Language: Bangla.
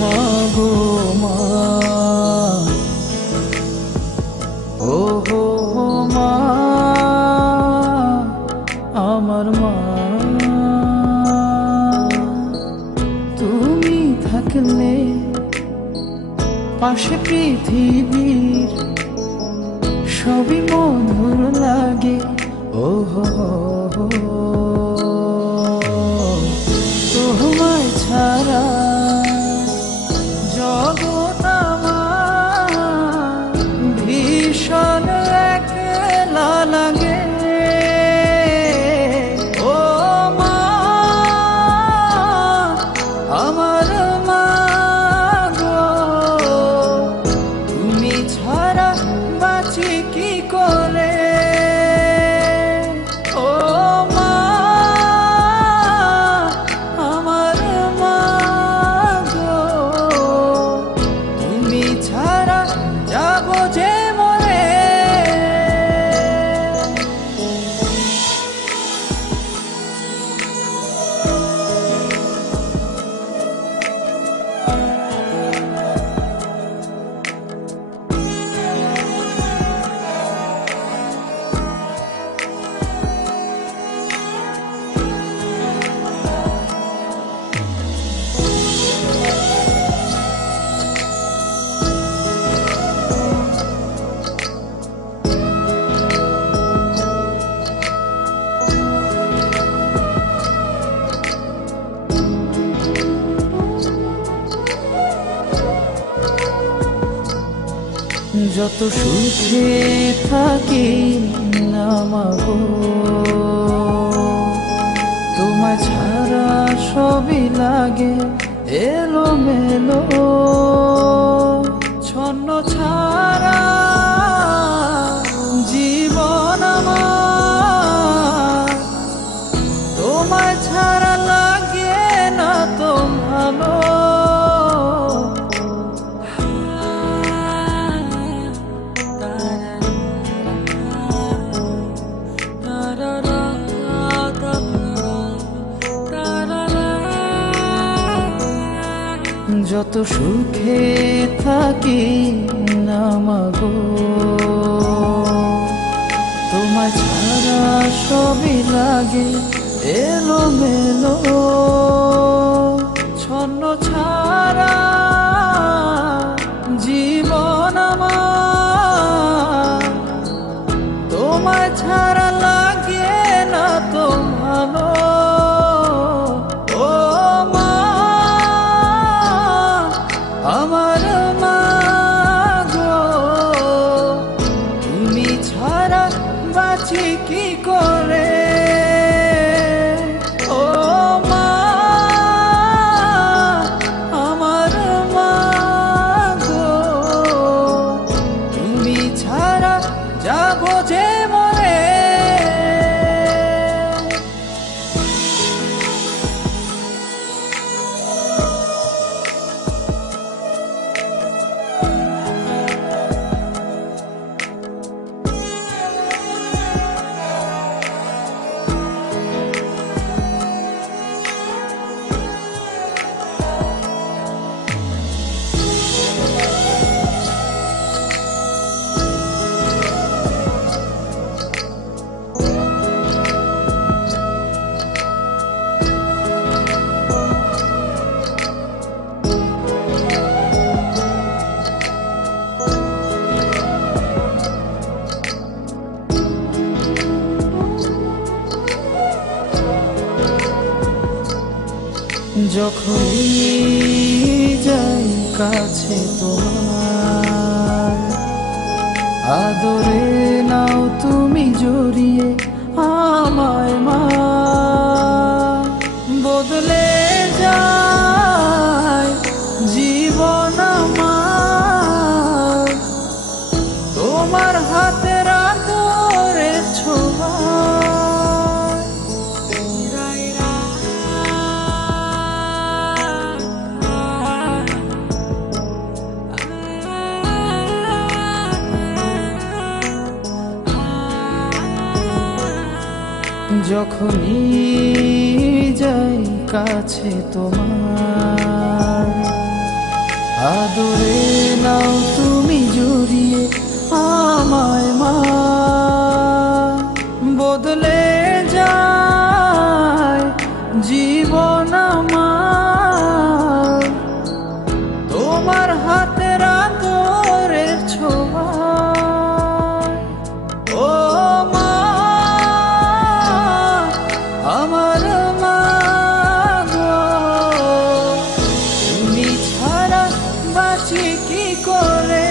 মাগো মা। ও হো মা, আমার মা। তুমি থাকলে পাশে পৃথিবীর সবই মধুর লাগে। ও হো তোমায় ছাড়া যত সুখে থাকি না তোমার ছাড়া সবই লাগে এলো মেলো ছন্ন ছাড়া যত সুখে থাকি না মাগো। তোমার ছাড়া সবই লাগে এলো মেলো বাঁচি কি করে? যখনই যাই কাছে তোমার আদরে নাও তুমি জড়িয়ে আমায় মা বদলে যায় যখনই যাই কাছে তোমার আদরে নাও তুমি জড়িয়ে আমায় মা ভালোবাসি কি করে